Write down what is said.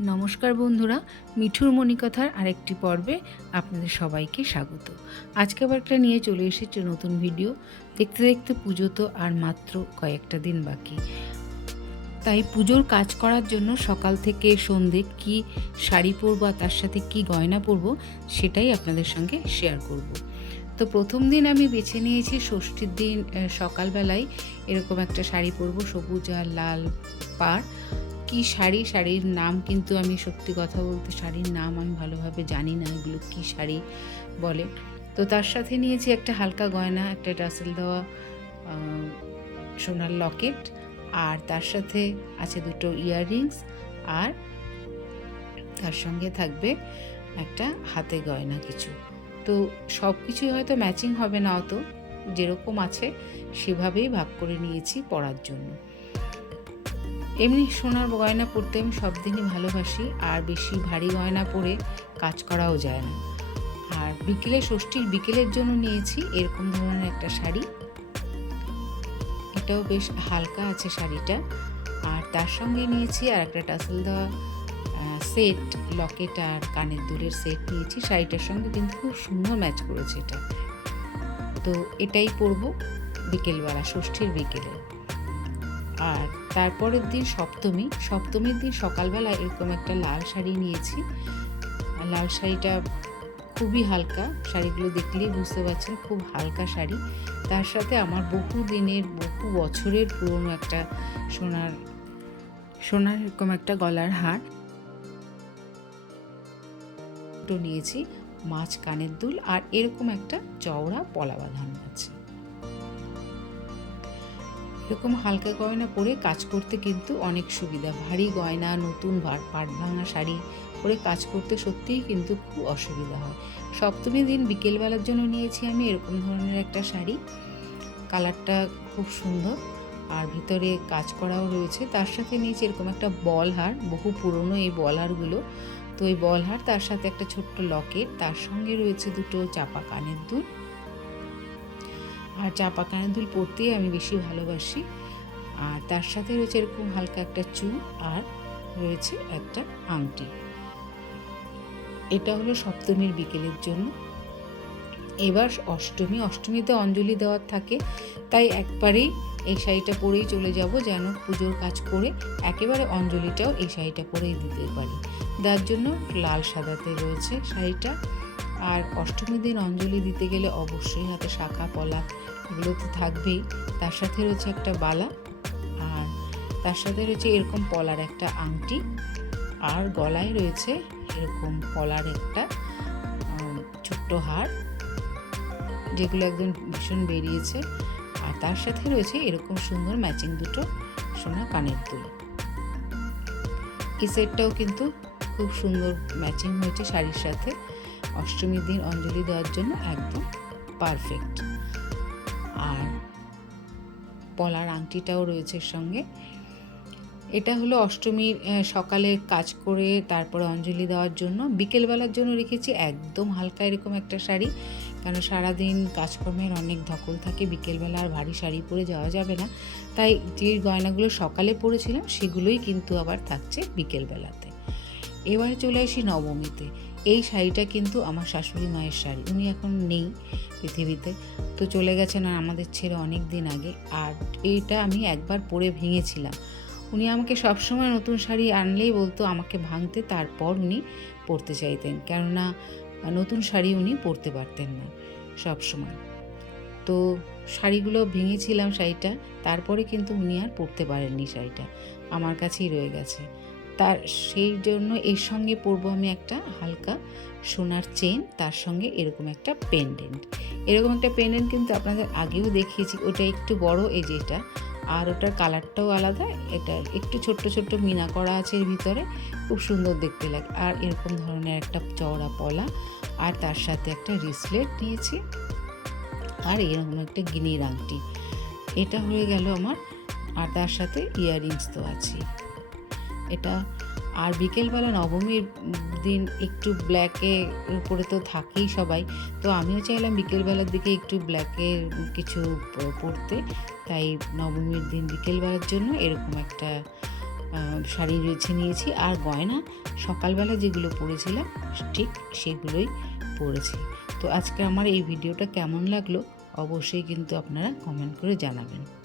নমস্কার বন্ধুরা, মিঠুর মণিকথার আরেকটি পর্বে আপনাদের সবাইকে স্বাগত। আজকে আবার একটা নিয়ে চলে এসেছে নতুন ভিডিও। দেখতে দেখতে পুজো তো আর মাত্র কয়েকটা দিন বাকি। তাই পুজোর কাজ করার জন্য সকাল থেকে সন্ধে কি শাড়ি পরবো আর তার সাথে কি গয়না পরবো সেটাই আপনাদের সঙ্গে শেয়ার করব। তো প্রথম দিন আমি বেছে নিয়েছি ষষ্ঠীর দিন সকালবেলায় এরকম একটা শাড়ি পরবো, সবুজ আর লাল পাড়। কি শাড়ি, শাড়ির নাম কিন্তু আমি সত্যি কথা বলতে শাড়ির নাম আমি ভালোভাবে জানি না এগুলো কি শাড়ি বলে। তো তার সাথে নিয়েছি একটা হালকা গয়না, একটা টাসেল দেওয়া সোনার লকেট, আর তার সাথে আছে দুটো ইয়াররিংস, আর তার সঙ্গে থাকবে একটা হাতে গয়না কিছু। তো সব কিছুই হয়তো ম্যাচিং হবে না অত, যেরকম আছে সেভাবেই ভাগ করে নিয়েছি পরার জন্য। এমনি সোনার গয়না পরতে আমি সব দিনই ভালোবাসি, আর বেশি ভারী গয়না পরে কাজ করাও যায় না। আর বিকেলে ষষ্ঠীর বিকেলের জন্য নিয়েছি এরকম ধরনের একটা শাড়ি। এটাও বেশ হালকা আছে শাড়িটা। আর তার সঙ্গে নিয়েছি আর একটা টাসেল দেওয়া সেট, লকেট আর কানের দুলের সেট নিয়েছি। শাড়িটার সঙ্গে কিন্তু খুব সুন্দর ম্যাচ করেছে এটা। তো এটাই পরবো বিকেলবেলা, ষষ্ঠীর বিকেলে। আর তারপরের দিন সপ্তমী, সপ্তমীর দিন সকালবেলা এরকম একটা লাল শাড়ি নিয়েছি। লাল শাড়িটা খুবই হালকা, শাড়িগুলো দেখলেই বুঝতে পারছেন খুব হালকা শাড়ি। তার সাথে আমার বহু দিনের, বহু বছরের পুরনো একটা সোনার সোনার এরকম একটা গলার হার। নিয়েছি মাছ কানের দুল আর এরকম একটা চওড়া পলা বাঁধানো আছে। এরকম হালকা গয়না পরে কাজ করতে কিন্তু অনেক সুবিধা। ভারী গয়না, নতুন পাট ভাঙা শাড়ি পরে কাজ করতে সত্যিই কিন্তু খুব অসুবিধা হয়। সপ্তমী দিন বিকেলবেলার জন্য নিয়েছি আমি এরকম ধরনের একটা শাড়ি। কালারটা খুব সুন্দর আর ভিতরে কাজ করাও রয়েছে। তার সাথে নিয়েছি এরকম একটা বল হার, বহু পুরনো এই বল হারগুলো। তো এই বল হার তার সাথে একটা ছোট্ট লকেট, তার সঙ্গে রয়েছে দুটো চাপা কানের দুল। আর চাপা কানের দুল পরতেই আমি বেশি ভালোবাসি। আর তার সাথে রয়েছে এরকম হালকা একটা চুল আর রয়েছে একটা আংটি। এটা হলো সপ্তমীর বিকেলের জন্য। এবার অষ্টমী, অষ্টমীতে অঞ্জলি দেওয়ার থাকে, তাই একবারেই এই শাড়িটা পরেই চলে যাব যেন পুজোর কাজ করে একেবারে অঞ্জলিটাও এই শাড়িটা পরেই দিতে পারি। যার জন্য লাল সাদাতে রয়েছে শাড়িটা। আর অষ্টমীর দিন অঞ্জলি দিতে গেলে অবশ্যই হাতে শাখা, পলা এগুলো তো থাকবেই। তার সাথে রয়েছে একটা বালা আর তার সাথে রয়েছে এরকম পলার একটা আংটি আর গলায় রয়েছে এরকম পলার একটা ছোট্ট হার যেগুলো একদম ভীষণ বেরিয়েছে। আর তার সাথে রয়েছে এরকম সুন্দর ম্যাচিং দুটো সোনা কানের দুল। এই সেটটাও কিন্তু খুব সুন্দর ম্যাচিং হয়েছে শাড়ির সাথে। অষ্টমীর দিন অঞ্জলি দেওয়ার জন্য একদম পারফেক্ট। আর পলার আংটিটাও রয়েছে সঙ্গে। এটা হলো অষ্টমীর সকালে কাজ করে তারপরে অঞ্জলি দেওয়ার জন্য। বিকেলবেলার জন্য রেখেছি একদম হালকা এরকম একটা শাড়ি, কারণ সারাদিন কাজকর্মের অনেক ধকল থাকে, বিকেলবেলা আর ভারী শাড়ি পরে যাওয়া যাবে না। তাই যে গয়নাগুলো সকালে পরেছিলাম সেগুলোই কিন্তু আবার থাকছে বিকেলবেলাতে। এবারে চলে আসি নবমীতে। এই শাড়িটা কিন্তু আমার শাশুড়ি মায়ের শাড়ি, উনি এখন নেই পৃথিবীতে। তো চলে গেছেন আর আমাদের ছেড়ে অনেক দিন আগে, আর এইটা আমি একবার পরে ভেঙেছিলাম। উনি আমাকে সবসময় নতুন শাড়ি আনলেই বলতো আমাকে ভাঙতে, তারপর উনি পরতে চাইতেন। কেননা, নতুন শাড়ি উনি পরতে পারতেন না সব সময় তো শাড়িগুলো ভেঙেছিলাম শাড়িটা, তারপরে কিন্তু উনি আর পরতে পারেননি শাড়িটা। আমার কাছেই রয়ে গেছে। তার সেই জন্য এর সঙ্গে পরবো আমি একটা হালকা সোনার চেন তার সঙ্গে এরকম একটা পেন্ডেন্ট এরকম একটা পেন্ডেন্ট কিন্তু আপনাদের আগেও দেখিয়েছি, ওটা একটু বড় এই যেটা আর ওটার কালারটাও আলাদা, এটা একটু ছোট্ট ছোট্ট মিনা করা আছে এর ভিতরে, খুব সুন্দর দেখতে লাগে। আর এরকম ধরনের একটা চওড়া পলা, আর তার সাথে একটা রিসলেট নিয়েছি। আর এরকম একটা গিনির আংটি। এটা হয়ে গেল আমার, আর তার সাথে ইয়াররিংস তো আছে এটা। আর বিকেলবেলা নবমীর দিন একটু ব্ল্যাকে উপরে তো থাকেই সবাই। তো আমিও চাইলাম বিকেলবেলার দিকে একটু ব্ল্যাকে কিছু প- পরতে তাই নবমীর দিন বিকেলবেলার জন্য এরকম একটা শাড়ি বেছে নিয়েছি। আর গয়না, সকালবেলা যেগুলো পরেছিলাম ঠিক সেগুলোই পরেছি তো আজকে আমার এই ভিডিওটা কেমন লাগল, অবশ্যই কিন্তু আপনারা কমেন্ট করে জানাবেন।